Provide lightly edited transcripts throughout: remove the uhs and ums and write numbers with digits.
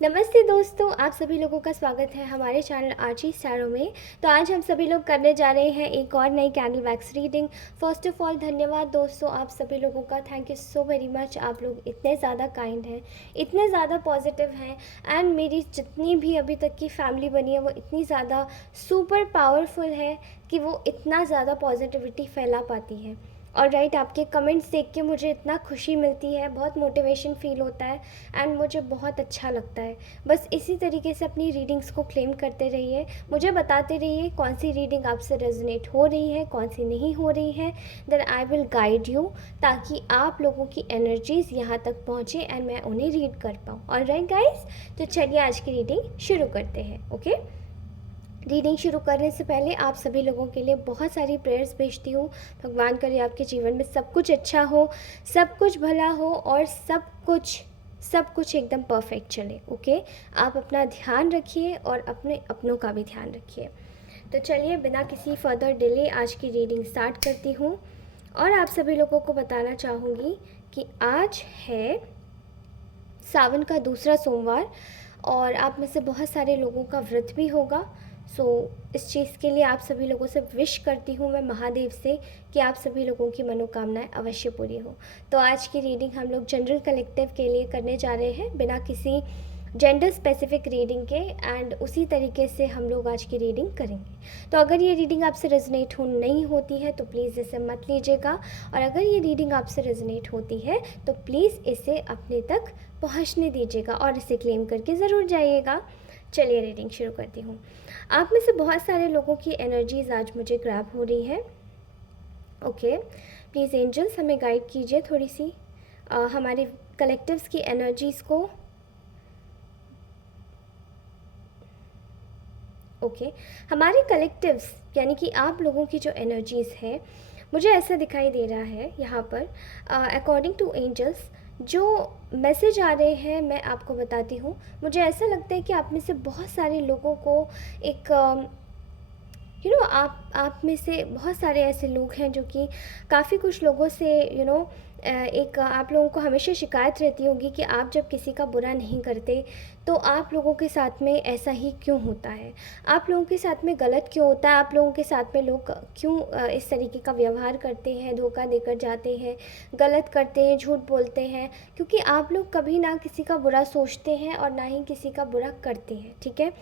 नमस्ते दोस्तों, आप सभी लोगों का स्वागत है हमारे चैनल आर्ची स्टारों में। तो आज हम सभी लोग करने जा रहे हैं एक और नई candle wax reading. First of all धन्यवाद दोस्तों, आप सभी लोगों का thank you so very much. आप लोग इतने ज़्यादा काइंड हैं, इतने ज़्यादा पॉजिटिव हैं, एंड मेरी जितनी भी अभी तक की फैमिली बनी है वो इतनी ज़्यादा सुपर पावरफुल है कि वो इतना ज़्यादा पॉजिटिविटी फैला पाती है। और राइट, आपके कमेंट्स देख के मुझे इतना खुशी मिलती है, बहुत मोटिवेशन फील होता है एंड मुझे बहुत अच्छा लगता है। बस इसी तरीके से अपनी रीडिंग्स को क्लेम करते रहिए, मुझे बताते रहिए कौन सी रीडिंग आपसे रेजोनेट हो रही है, कौन सी नहीं हो रही है। Then I will guide you, ताकि आप लोगों की एनर्जीज़ यहाँ तक पहुँचे एंड मैं उन्हें रीड कर पाऊँ। ऑलराइट गाइस, तो चलिए आज की रीडिंग शुरू करते हैं। ओके, रीडिंग शुरू करने से पहले आप सभी लोगों के लिए बहुत सारी प्रेयर्स भेजती हूँ। भगवान करे आपके जीवन में सब कुछ अच्छा हो, सब कुछ भला हो और सब कुछ एकदम परफेक्ट चले। ओके, आप अपना ध्यान रखिए और अपने अपनों का भी ध्यान रखिए। तो चलिए बिना किसी फर्दर डिले आज की रीडिंग स्टार्ट करती हूँ। और आप सभी लोगों को बताना चाहूँगी कि आज है सावन का दूसरा सोमवार और आप में से बहुत सारे लोगों का व्रत भी होगा। इस चीज़ के लिए आप सभी लोगों से विश करती हूँ मैं महादेव से कि आप सभी लोगों की मनोकामनाएं अवश्य पूरी हो। तो आज की रीडिंग हम लोग जनरल कलेक्टिव के लिए करने जा रहे हैं बिना किसी जेंडर स्पेसिफिक रीडिंग के, एंड उसी तरीके से हम लोग आज की रीडिंग करेंगे। तो अगर ये रीडिंग आपसे रेजोनेट नहीं होती है तो प्लीज़ इसे मत लीजिएगा, और अगर ये रीडिंग आपसे रेजोनेट होती है तो प्लीज़ इसे अपने तक पहुंचने दीजिएगा और इसे क्लेम करके ज़रूर जाइएगा। चलिए रीडिंग शुरू करती हूँ। आप में से बहुत सारे लोगों की एनर्जीज आज मुझे ग्रैब हो रही है। ओके, प्लीज़ एंजल्स हमें गाइड कीजिए थोड़ी सी हमारे कलेक्टिव्स की एनर्जीज़ को। ओके, हमारे कलेक्टिव्स यानी कि आप लोगों की जो एनर्जीज़ है, मुझे ऐसा दिखाई दे रहा है यहाँ पर अकॉर्डिंग टू एंजल्स जो मैसेज आ रहे हैं मैं आपको बताती हूँ। मुझे ऐसा लगता है कि आप में से बहुत सारे लोगों को एक आप में से बहुत सारे ऐसे लोग हैं जो कि काफ़ी कुछ लोगों से एक आप लोगों को हमेशा शिकायत रहती होगी कि आप जब किसी का बुरा नहीं करते तो आप लोगों के साथ में ऐसा ही क्यों होता है, आप लोगों के साथ में गलत क्यों होता है, आप लोगों के साथ में लोग क्यों इस तरीके का व्यवहार करते हैं, धोखा देकर जाते हैं, गलत करते हैं, झूठ बोलते हैं, क्योंकि आप लोग कभी ना किसी का बुरा सोचते हैं और ना ही किसी का बुरा करते हैं। ठीक है,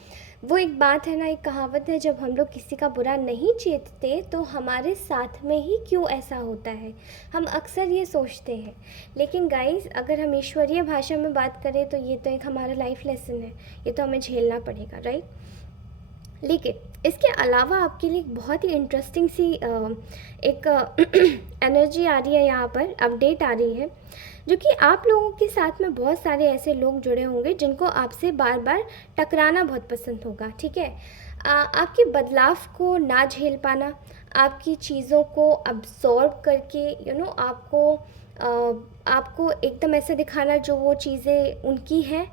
वो एक बात है ना, एक कहावत है, जब हम लोग किसी का बुरा नहीं चेतते तो हमारे साथ में ही क्यों ऐसा होता है, हम अक्सर ये सोचते हैं। लेकिन गाइस, अगर हम ईश्वरीय भाषा में बात करें तो ये तो एक हमारा लाइफ लेसन है, ये तो हमें झेलना पड़ेगा, राइट। लेकिन इसके अलावा आपके लिए एक बहुत ही इंटरेस्टिंग सी एक एनर्जी आ रही है, यहाँ पर अपडेट आ रही है, जो कि आप लोगों के साथ में बहुत सारे ऐसे लोग जुड़े होंगे जिनको आपसे बार बार टकराना बहुत पसंद होगा। ठीक है, आपके बदलाव को ना झेल पाना, आपकी चीज़ों को अब्सॉर्ब करके आपको एकदम ऐसे दिखाना जो वो चीज़ें उनकी हैं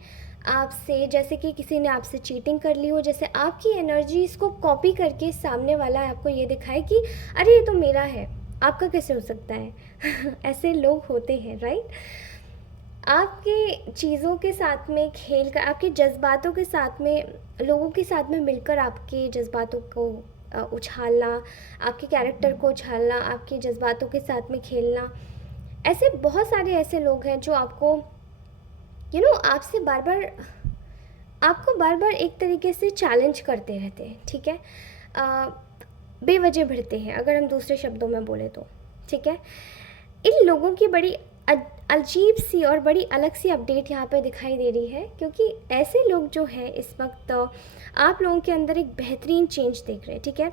आपसे, जैसे कि किसी ने आपसे चीटिंग कर ली हो, जैसे आपकी एनर्जीज़ को कॉपी करके सामने वाला आपको ये दिखाए कि अरे ये तो मेरा है, आपका कैसे हो सकता है ऐसे लोग होते हैं, राइट। आपके चीज़ों के साथ में खेल कर, आपके जज्बातों के साथ में, लोगों के साथ में मिलकर आपके जज्बातों को उछालना, आपके कैरेक्टर को उछालना, आपके जज्बातों के साथ में खेलना, ऐसे बहुत सारे ऐसे लोग हैं जो आपको आपसे आपको बार बार एक तरीके से चैलेंज करते रहते हैं। ठीक है, बेवजह भिड़ते हैं अगर हम दूसरे शब्दों में बोले तो। ठीक है, इन लोगों की बड़ी अजीब सी और बड़ी अलग सी अपडेट यहाँ पे दिखाई दे रही है, क्योंकि ऐसे लोग जो हैं इस वक्त आप लोगों के अंदर एक बेहतरीन चेंज देख रहे हैं। ठीक है,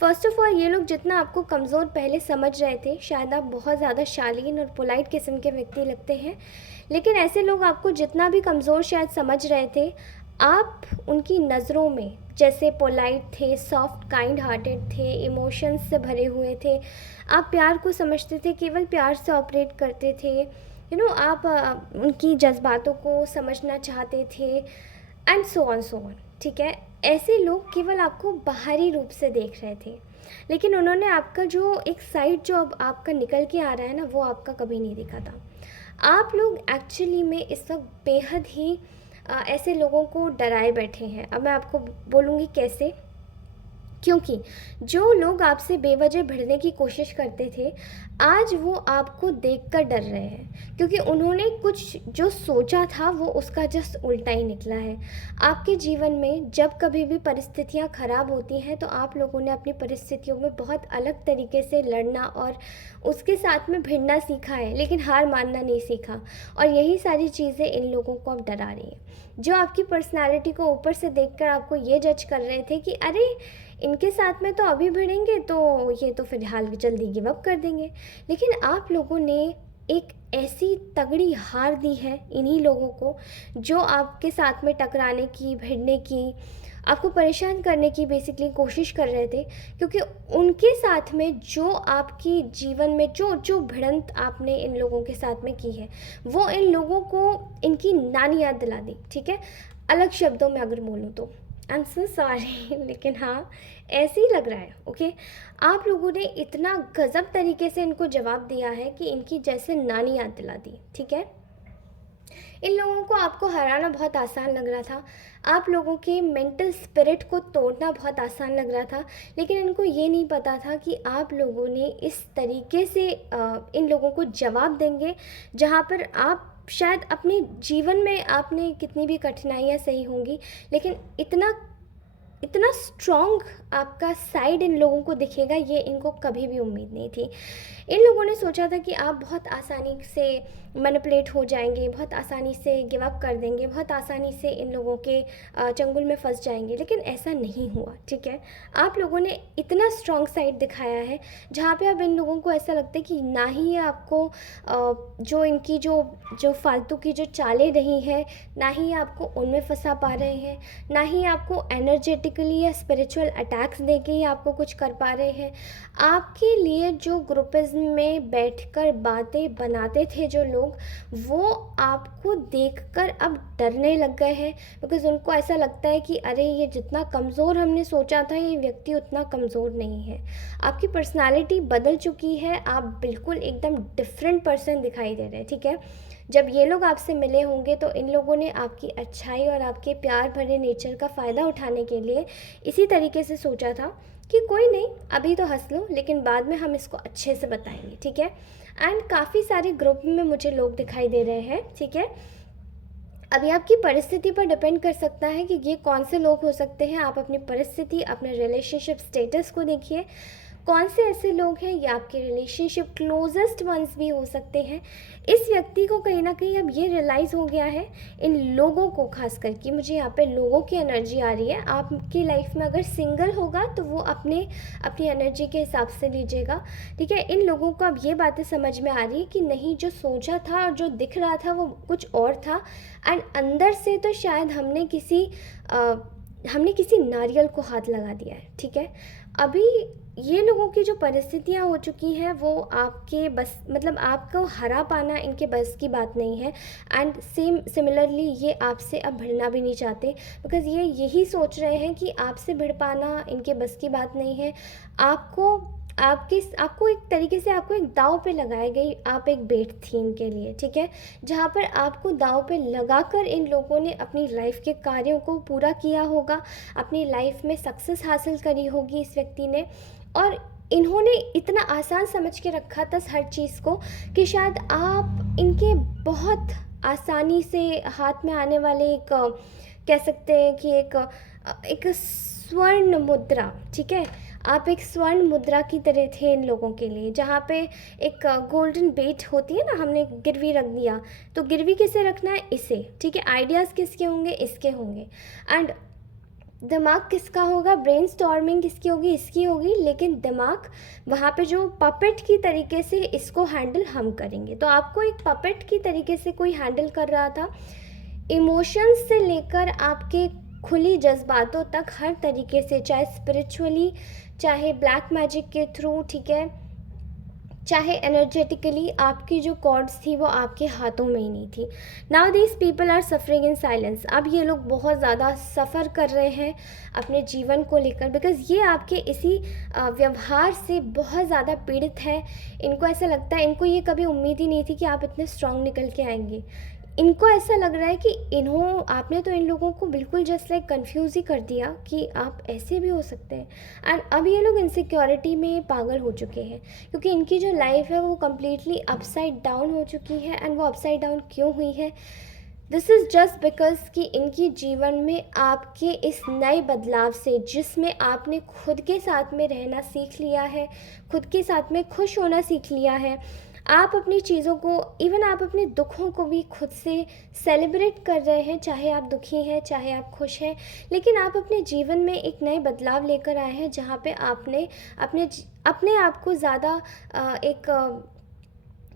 फर्स्ट ऑफ ऑल ये लोग जितना आपको कमज़ोर पहले समझ रहे थे, शायद आप बहुत ज़्यादा शालीन और पोलाइट किस्म के व्यक्ति लगते हैं, लेकिन ऐसे लोग आपको जितना भी कमज़ोर शायद समझ रहे थे, आप उनकी नज़रों में जैसे पोलाइट थे, सॉफ्ट, काइंड हार्टेड थे, इमोशंस से भरे हुए थे, आप प्यार को समझते थे, केवल प्यार से ऑपरेट करते थे, आप उनकी जज्बातों को समझना चाहते थे, एंड सो ऑन। ठीक है, ऐसे लोग केवल आपको बाहरी रूप से देख रहे थे, लेकिन उन्होंने आपका जो एक साइड जो अब आपका निकल के आ रहा है ना, वो आपका कभी नहीं देखा था। आप लोग एक्चुअली में इस वक्त बेहद ही ऐसे लोगों को डराए बैठे हैं। अब मैं आपको बोलूँगी कैसे। क्योंकि जो लोग आपसे बेवजह भिड़ने की कोशिश करते थे, आज वो आपको देखकर डर रहे हैं, क्योंकि उन्होंने कुछ जो सोचा था वो उसका जस्ट उल्टा ही निकला है। आपके जीवन में जब कभी भी परिस्थितियाँ ख़राब होती हैं तो आप लोगों ने अपनी परिस्थितियों में बहुत अलग तरीके से लड़ना और उसके साथ में भिड़ना सीखा है, लेकिन हार मानना नहीं सीखा। और यही सारी चीज़ें इन लोगों को अब डरा रही हैं, जो आपकी पर्सनालिटी को ऊपर से देखकर आपको ये जज कर रहे थे कि अरे इनके साथ में तो अभी भिड़ेंगे तो ये तो फिलहाल जल्दी गिव अप कर देंगे। लेकिन आप लोगों ने एक ऐसी तगड़ी हार दी है इन्हीं लोगों को, जो आपके साथ में टकराने की, भिड़ने की, आपको परेशान करने की बेसिकली कोशिश कर रहे थे। क्योंकि उनके साथ में जो आपकी जीवन में जो जो भिड़ंत आपने इन लोगों के साथ में की है, वो इन लोगों को इनकी नानी याद दिला दी। ठीक है, अलग शब्दों में अगर बोलूँ तो आई एम सो सॉरी लेकिन हाँ, ऐसे ही लग रहा है। ओके, आप लोगों ने इतना गज़ब तरीके से इनको जवाब दिया है कि इनकी जैसे नानी याद दिला दी। ठीक है, इन लोगों को आपको हराना बहुत आसान लग रहा था, आप लोगों के मेंटल स्पिरिट को तोड़ना बहुत आसान लग रहा था, लेकिन इनको ये नहीं पता था कि आप लोगों ने इस तरीके से इन लोगों को जवाब देंगे, जहाँ पर आप शायद अपने जीवन में आपने कितनी भी कठिनाइयाँ सही होंगी, लेकिन इतना इतना स्ट्रॉन्ग आपका साइड इन लोगों को दिखेगा, ये इनको कभी भी उम्मीद नहीं थी। इन लोगों ने सोचा था कि आप बहुत आसानी से मैनिपुलेट हो जाएंगे, बहुत आसानी से गिव अप कर देंगे, बहुत आसानी से इन लोगों के चंगुल में फंस जाएंगे, लेकिन ऐसा नहीं हुआ। ठीक है, आप लोगों ने इतना स्ट्रॉन्ग साइड दिखाया है, जहाँ पे अब इन लोगों को ऐसा लगता है कि ना ही ये आपको जो इनकी जो जो फालतू की जो चालें रही हैं, ना ही आपको उनमें फंसा पा रहे हैं, ना ही आपको एनर्जेटिकली या स्पिरिचुअल अटैक्स देके ही आपको कुछ कर पा रहे हैं। आपके लिए जो ग्रुपिज़्म में बैठकर बातें बनाते थे जो लोग, वो आपको देखकर अब डरने लग गए हैं, बिकॉज़ उनको ऐसा लगता है कि अरे ये जितना कमज़ोर हमने सोचा था, ये व्यक्ति उतना कमज़ोर नहीं है। आपकी पर्सनालिटी बदल चुकी है, आप बिल्कुल एकदम डिफरेंट पर्सन दिखाई दे रहे हैं। ठीक है, जब ये लोग आपसे मिले होंगे तो इन लोगों ने आपकी अच्छाई और आपके प्यार भरे नेचर का फ़ायदा उठाने के लिए इसी तरीके से सोचा था कि कोई नहीं, अभी तो हंस लो, लेकिन बाद में हम इसको अच्छे से बताएंगे। ठीक है, एंड काफ़ी सारे ग्रुप में मुझे लोग दिखाई दे रहे हैं। ठीक है, अभी आपकी परिस्थिति पर डिपेंड कर सकता है कि ये कौन से लोग हो सकते हैं। आप अपनी परिस्थिति, अपने रिलेशनशिप स्टेटस को देखिए, कौन से ऐसे लोग हैं, या आपके रिलेशनशिप क्लोजेस्ट वंस भी हो सकते हैं। इस व्यक्ति को कहीं ना कहीं अब ये रियलाइज़ हो गया है, इन लोगों को खास करके, मुझे यहाँ पे लोगों की एनर्जी आ रही है। आपकी लाइफ में अगर सिंगल होगा तो वो अपनी एनर्जी के हिसाब से लीजिएगा। ठीक है, इन लोगों को अब ये बातें समझ में आ रही है कि नहीं, जो सोचा था और जो दिख रहा था वो कुछ और था, एंड अंदर से तो शायद हमने किसी नारियल को हाथ लगा दिया है। ठीक है, अभी ये लोगों की जो परिस्थितियाँ हो चुकी हैं वो आपके बस, मतलब आपको हरा पाना इनके बस की बात नहीं है। एंड सिमिलरली ये आपसे अब भिड़ना भी नहीं चाहते, बिकॉज़ ये यही सोच रहे हैं कि आपसे भिड़ पाना इनके बस की बात नहीं है। आपको एक तरीके से आपको एक दांव पे लगाई गई, आप एक बेट थी इनके लिए। ठीक है, जहाँ पर आपको दांव पे लगाकर इन लोगों ने अपनी लाइफ के कार्यों को पूरा किया होगा, अपनी लाइफ में सक्सेस हासिल करी होगी इस व्यक्ति ने, और इन्होंने इतना आसान समझ के रखा था हर चीज़ को कि शायद आप इनके बहुत आसानी से हाथ में आने वाले एक कह सकते हैं कि एक स्वर्ण मुद्रा। ठीक है, आप एक स्वर्ण मुद्रा की तरह थे इन लोगों के लिए, जहाँ पे एक गोल्डन बेट होती है ना, हमने गिरवी रख दिया, तो गिरवी किसे रखना है, इसे। ठीक है, आइडियाज़ किसके होंगे, इसके होंगे, एंड दिमाग किसका होगा, ब्रेन स्टॉर्मिंग किसकी होगी, इसकी होगी, लेकिन दिमाग वहाँ पे जो पपेट की तरीके से इसको हैंडल हम करेंगे। तो आपको एक पपेट की तरीके से कोई हैंडल कर रहा था, इमोशंस से लेकर आपके खुली जज्बातों तक, हर तरीके से, चाहे स्पिरिचुअली, चाहे ब्लैक मैजिक के थ्रू, ठीक है, चाहे एनर्जेटिकली, आपकी जो कॉर्ड्स थी वो आपके हाथों में ही नहीं थी। Now these people are suffering in silence. अब ये लोग बहुत ज़्यादा सफ़र कर रहे हैं अपने जीवन को लेकर, बिकॉज़ ये आपके इसी व्यवहार से बहुत ज़्यादा पीड़ित है। इनको ऐसा लगता है, इनको ये कभी उम्मीद ही नहीं थी कि आप इतने स्ट्रॉन्ग निकल के आएंगे। इनको ऐसा लग रहा है कि आपने तो इन लोगों को बिल्कुल जस्ट लाइक कंफ्यूज ही कर दिया कि आप ऐसे भी हो सकते हैं। एंड अब ये लोग इनसिक्योरिटी में पागल हो चुके हैं, क्योंकि इनकी जो लाइफ है वो कम्प्लीटली अपसाइड डाउन हो चुकी है। एंड वो अपसाइड डाउन क्यों हुई है? दिस इज़ जस्ट बिकॉज कि इनकी जीवन में आपके इस नए बदलाव से, जिसमें आपने खुद के साथ में रहना सीख लिया है, खुद के साथ में खुश होना सीख लिया है, आप अपनी चीज़ों को, इवन आप अपने दुखों को भी खुद से सेलिब्रेट कर रहे हैं, चाहे आप दुखी हैं चाहे आप खुश हैं। लेकिन आप अपने जीवन में एक नए बदलाव लेकर आए हैं, जहाँ पे आपने अपने आप को ज़्यादा एक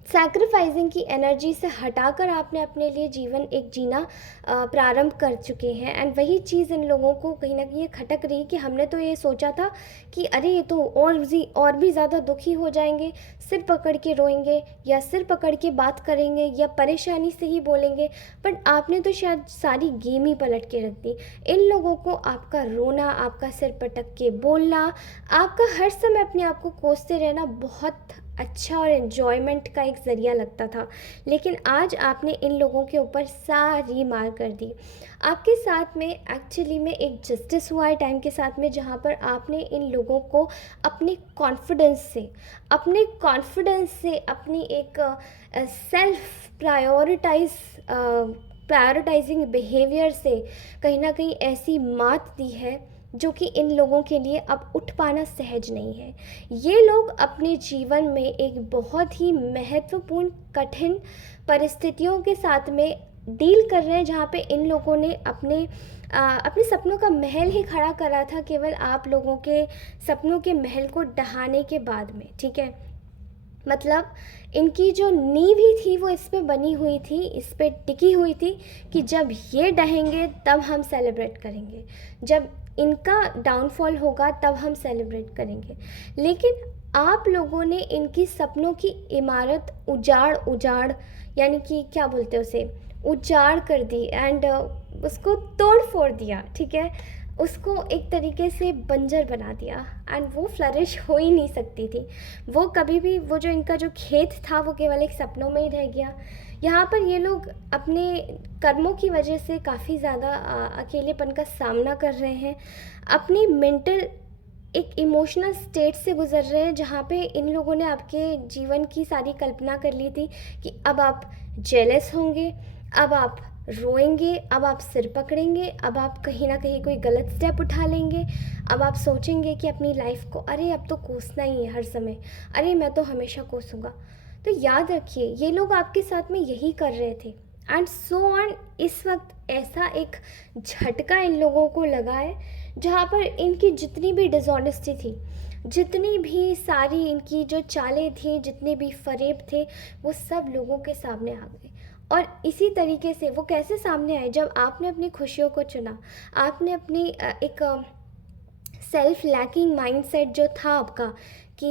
सैक्रिफाइसिंग की एनर्जी से हटाकर आपने अपने लिए जीवन एक जीना प्रारंभ कर चुके हैं। एंड वही चीज़ इन लोगों को कहीं ना कहीं ये खटक रही कि हमने तो ये सोचा था कि अरे ये तो और भी ज़्यादा दुखी हो जाएंगे, सिर पकड़ के रोएंगे या सिर पकड़ के बात करेंगे या परेशानी से ही बोलेंगे, बट आपने तो शायद सारी गेम ही पलट के रख दी। इन लोगों को आपका रोना, आपका सिर पटक के बोलना, आपका हर समय अपने आप को कोसते रहना बहुत अच्छा और एन्जॉयमेंट का एक ज़रिया लगता था। लेकिन आज आपने इन लोगों के ऊपर सारी मार कर दी। आपके साथ में एक्चुअली में एक जस्टिस हुआ है टाइम के साथ में, जहाँ पर आपने इन लोगों को अपने कॉन्फिडेंस से अपनी एक सेल्फ प्रायोरिटाइजिंग बिहेवियर से कहीं ना कहीं ऐसी मात दी है जो कि इन लोगों के लिए अब उठ पाना सहज नहीं है। ये लोग अपने जीवन में एक बहुत ही महत्वपूर्ण कठिन परिस्थितियों के साथ में डील कर रहे हैं, जहाँ पे इन लोगों ने अपने सपनों का महल ही खड़ा करा था, केवल आप लोगों के सपनों के महल को ढहाने के बाद में। ठीक है, मतलब इनकी जो नींव ही थी वो इस पे बनी हुई थी, इस पे टिकी हुई थी कि जब ये डहेंगे तब हम सेलिब्रेट करेंगे, जब इनका डाउनफॉल होगा तब हम सेलिब्रेट करेंगे। लेकिन आप लोगों ने इनकी सपनों की इमारत उजाड़ यानी कि क्या बोलते हैं उसे, उजाड़ कर दी एंड उसको तोड़ फोड़ दिया। ठीक है, उसको एक तरीके से बंजर बना दिया एंड वो फ्लरिश हो ही नहीं सकती थी। वो कभी भी, वो जो इनका जो खेत था वो केवल एक सपनों में ही रह गया। यहाँ पर ये लोग अपने कर्मों की वजह से काफ़ी ज़्यादा अकेलेपन का सामना कर रहे हैं, अपनी मेंटल एक इमोशनल स्टेट से गुजर रहे हैं, जहाँ पे इन लोगों ने आपके जीवन की सारी कल्पना कर ली थी कि अब आप जेलस होंगे, अब आप रोएंगे, अब आप सिर पकड़ेंगे, अब आप कहीं ना कहीं कोई गलत स्टेप उठा लेंगे, अब आप सोचेंगे कि अपनी लाइफ को अरे अब तो कोसना ही है हर समय, अरे मैं तो हमेशा कोसूंगा। तो याद रखिए ये लोग आपके साथ में यही कर रहे थे एंड सो ऑन। इस वक्त ऐसा एक झटका इन लोगों को लगा है, जहाँ पर इनकी जितनी भी डिसऑनेस्टी थी, जितनी भी सारी इनकी जो चालें थी, जितने भी फरेब थे, वो सब लोगों के सामने आ गए। और इसी तरीके से वो कैसे सामने आए, जब आपने अपनी खुशियों को चुना, आपने अपनी एक सेल्फ लैकिंग माइंडसेट जो था आपका कि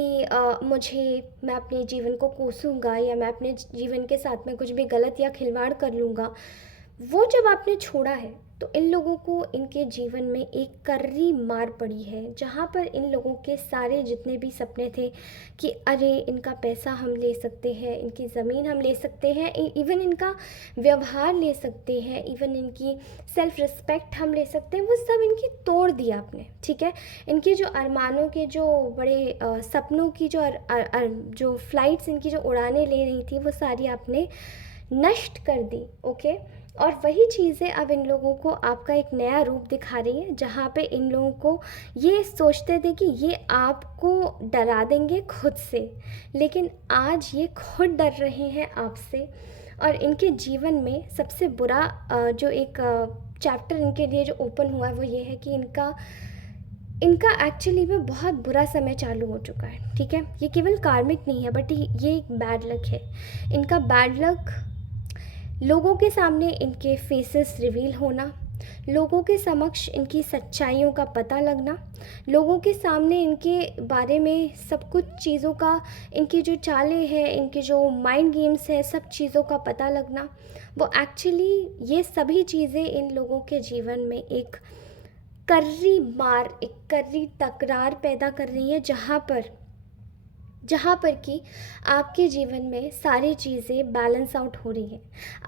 मैं अपने जीवन को कोसूंगा या मैं अपने जीवन के साथ में कुछ भी गलत या खिलवाड़ कर लूँगा, वो जब आपने छोड़ा है तो इन लोगों को इनके जीवन में एक कर्री मार पड़ी है, जहाँ पर इन लोगों के सारे जितने भी सपने थे कि अरे इनका पैसा हम ले सकते हैं, इनकी ज़मीन हम ले सकते हैं, इवन इनका व्यवहार ले सकते हैं, इवन इनकी सेल्फ रिस्पेक्ट हम ले सकते हैं, वो सब इनकी तोड़ दिया आपने। ठीक है, इनके जो अरमानों के जो बड़े सपनों की जो फ्लाइट्स इनकी जो उड़ानें ले रही थी, वो सारी आपने नष्ट कर दी। ओके, और वही चीज़ें अब इन लोगों को आपका एक नया रूप दिखा रही है, जहाँ पे इन लोगों को ये सोचते थे कि ये आपको डरा देंगे खुद से, लेकिन आज ये खुद डर रहे हैं आपसे। और इनके जीवन में सबसे बुरा जो एक चैप्टर इनके लिए जो ओपन हुआ है वो ये है कि इनका एक्चुअली में बहुत बुरा समय चालू हो चुका है। ठीक है, ये केवल कार्मिक नहीं है, बट ये एक बैड लक है। इनका बैड लक लोगों के सामने इनके फेसेस रिवील होना, लोगों के समक्ष इनकी सच्चाइयों का पता लगना, लोगों के सामने इनके बारे में सब कुछ चीज़ों का, इनकी जो चालें हैं, इनके जो माइंड गेम्स हैं, सब चीज़ों का पता लगना, वो एक्चुअली ये सभी चीज़ें इन लोगों के जीवन में एक कर्री तकरार पैदा कर रही है, जहाँ पर जहाँ पर कि आपके जीवन में सारी चीज़ें बैलेंस आउट हो रही हैं।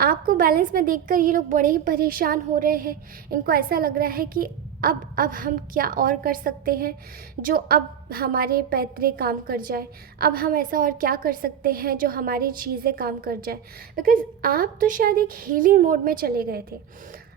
आपको बैलेंस में देखकर ये लोग बड़े ही परेशान हो रहे हैं। इनको ऐसा लग रहा है कि अब हम क्या और कर सकते हैं जो अब हमारे पैतरे काम कर जाए। अब हम ऐसा और क्या कर सकते हैं जो हमारी चीज़ें काम कर जाए। बिकॉज़ आप तो शायद एक हीलिंग मोड में चले गए थे।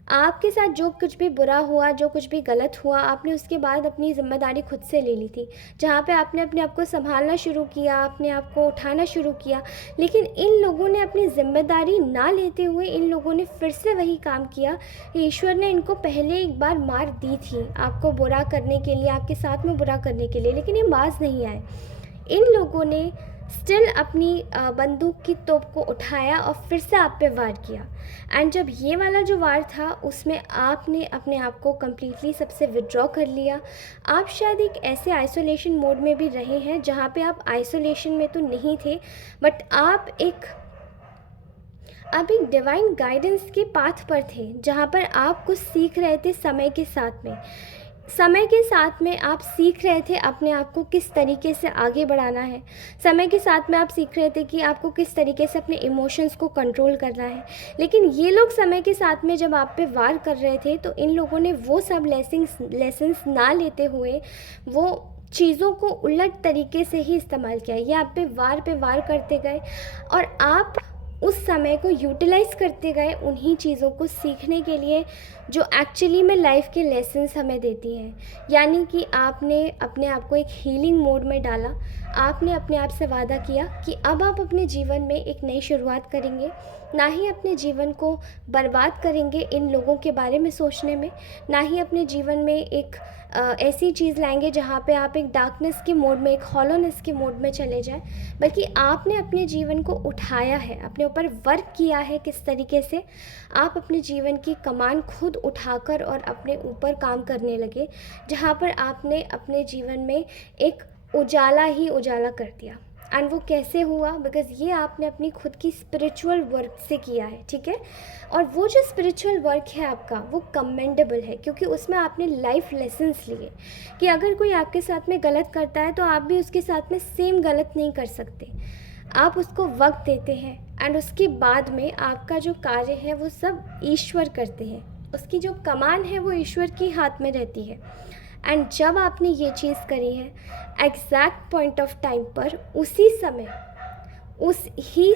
आपके साथ जो कुछ भी बुरा हुआ, जो कुछ भी गलत हुआ, आपने उसके बाद अपनी ज़िम्मेदारी खुद से ले ली थी। जहाँ पे आपने अपने आप को सँभालना शुरू किया, अपने आप को उठाना शुरू किया। लेकिन इन लोगों ने अपनी ज़िम्मेदारी ना लेते हुए इन लोगों ने फिर से वही काम किया। ईश्वर ने इनको पहले एक बार मार दी थी, आपको बुरा करने के लिए, आपके साथ में बुरा करने के लिए, लेकिन ये बाज़ नहीं आए। इन लोगों ने स्टिल अपनी बंदूक की तोप को उठाया और फिर से आप पे वार किया। एंड जब ये वाला जो वार था उसमें आपने अपने आप को कम्प्लीटली सबसे विड्रॉ कर लिया। आप शायद एक ऐसे आइसोलेशन मोड में भी रहे हैं जहाँ पे आप आइसोलेशन में तो नहीं थे, बट आप एक डिवाइन गाइडेंस के पाथ पर थे, जहाँ पर आप कुछ सीख रहे थे समय के साथ में। समय के साथ में आप सीख रहे थे अपने आप को किस तरीके से आगे बढ़ाना है। समय के साथ में आप सीख रहे थे कि आपको किस तरीके से अपने इमोशंस को कंट्रोल करना है। लेकिन ये लोग समय के साथ में जब आप पे वार कर रहे थे तो इन लोगों ने वो सब लेसन्स ना लेते हुए वो चीज़ों को उलट तरीके से ही इस्तेमाल किया। ये आप पे वार करते गए और आप उस समय को यूटिलाइज़ करते गए उन्हीं चीज़ों को सीखने के लिए जो एक्चुअली में लाइफ के लेसन्स हमें देती हैं। यानी कि आपने अपने आप को एक हीलिंग मोड में डाला। आपने अपने आप से वादा किया कि अब आप अपने जीवन में एक नई शुरुआत करेंगे, ना ही अपने जीवन को बर्बाद करेंगे इन लोगों के बारे में सोचने में, ना ही अपने जीवन में एक ऐसी चीज़ लाएंगे जहाँ पे आप एक डार्कनेस के मोड में, एक हॉलोनेस के मोड में चले जाएं। बल्कि आपने अपने जीवन को उठाया है, अपने ऊपर वर्क किया है किस तरीके से आप अपने जीवन की कमान खुद उठाकर और अपने ऊपर काम करने लगे, जहाँ पर आपने अपने जीवन में एक उजाला ही उजाला कर दिया। एंड वो कैसे हुआ? बिकॉज़ ये आपने अपनी खुद की स्पिरिचुअल वर्क से किया है, ठीक है। और वो जो स्पिरिचुअल वर्क है आपका वो कमेंडेबल है, क्योंकि उसमें आपने लाइफ लेसन्स लिए कि अगर कोई आपके साथ में गलत करता है तो आप भी उसके साथ में सेम गलत नहीं कर सकते। आप उसको वक्त देते हैं एंड उसके बाद में आपका जो कार्य है वो सब ईश्वर करते हैं। उसकी जो कमान है वो ईश्वर के हाथ में रहती है। एंड जब आपने ये चीज़ करी है एग्जैक्ट पॉइंट ऑफ टाइम पर, उस ही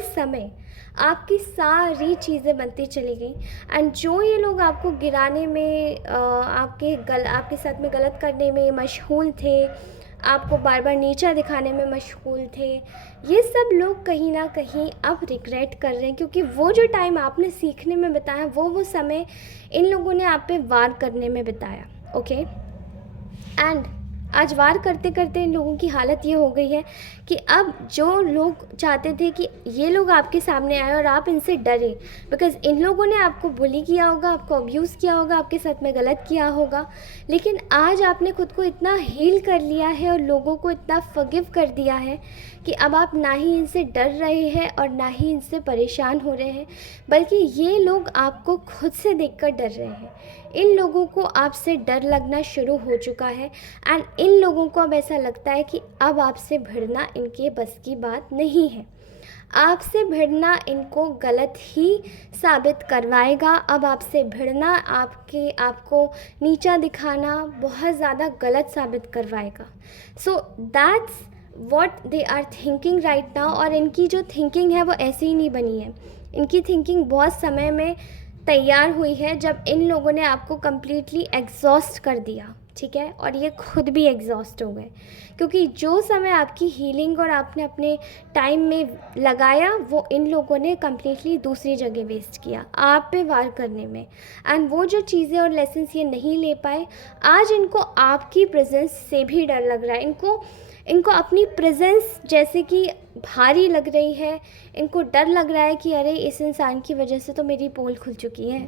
समय आपकी सारी चीज़ें बनती चली गई। एंड जो ये लोग आपको गिराने में आपके साथ में गलत करने में मशगूल थे, आपको बार बार नीचा दिखाने में मशगूल थे, ये सब लोग कहीं ना कहीं अब रिग्रेट कर रहे हैं, क्योंकि वो जो टाइम आपने सीखने में बिताया वो समय इन लोगों ने आप पे वार करने में बिताया। ओके। एंड आज वार करते करते इन लोगों की हालत ये हो गई है कि अब जो लोग चाहते थे कि ये लोग आपके सामने आए और आप इनसे डरे, बिकॉज़ इन लोगों ने आपको बुली किया होगा, आपको अब्यूज़ किया होगा, आपके साथ में गलत किया होगा। लेकिन आज आपने खुद को इतना हील कर लिया है और लोगों को इतना फॉरगिव कर दिया है कि अब आप ना ही इनसे डर रहे हैं और ना ही इनसे परेशान हो रहे हैं, बल्कि ये लोग आपको खुद से देखकर डर रहे हैं। इन लोगों को आपसे डर लगना शुरू हो चुका है एंड इन लोगों को अब ऐसा लगता है कि अब आपसे भिड़ना इनके बस की बात नहीं है। आपसे भिड़ना इनको गलत ही साबित करवाएगा। अब आपसे भिड़ना आपको नीचा दिखाना बहुत ज़्यादा गलत साबित करवाएगा। So that's what they are thinking right now. और इनकी जो थिंकिंग है वो ऐसे ही नहीं बनी है। इनकी थिंकिंग बहुत समय में तैयार हुई है जब इन लोगों ने आपको कम्प्लीटली एग्जॉस्ट कर दिया, ठीक है। और ये खुद भी एग्जॉस्ट हो गए, क्योंकि जो समय आपकी हीलिंग और आपने अपने टाइम में लगाया वो इन लोगों ने कम्प्लीटली दूसरी जगह वेस्ट किया आप पे वार करने में। एंड वो जो चीज़ें और लेसन्स ये नहीं ले पाए, आज इनको आपकी प्रेजेंस से भी डर लग रहा है। इनको अपनी प्रेजेंस जैसे कि भारी लग रही है। इनको डर लग रहा है कि अरे इस इंसान की वजह से तो मेरी पोल खुल चुकी है।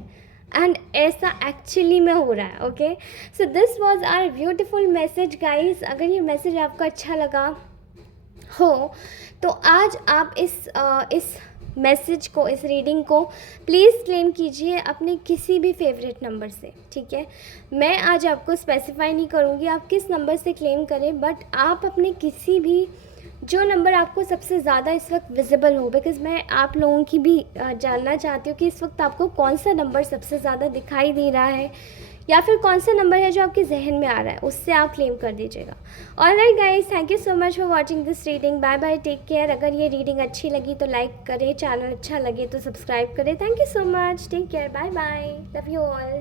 एंड ऐसा एक्चुअली में हो रहा है। Okay, so this was our beautiful message guys. अगर ये मैसेज आपको अच्छा लगा हो तो आज आप इस मैसेज को, इस रीडिंग को प्लीज़ क्लेम कीजिए अपने किसी भी फेवरेट नंबर से, ठीक है। मैं आज आपको स्पेसिफाई नहीं करूँगी आप किस नंबर से क्लेम करें, बट आप अपने किसी भी जो नंबर आपको सबसे ज़्यादा इस वक्त विजिबल हो, बिकॉज़ मैं आप लोगों की भी जानना चाहती हूँ कि इस वक्त आपको कौन सा नंबर सबसे ज़्यादा दिखाई दे रहा है, या फिर कौन सा नंबर है जो आपके जहन में आ रहा है, उससे आप क्लेम कर दीजिएगा। Alright guys, thank you so much for watching this reading. Bye bye, take care. अगर ये रीडिंग अच्छी लगी तो लाइक करें, चैनल अच्छा लगे तो सब्सक्राइब करें। Thank you so much, take care, bye bye, love you all.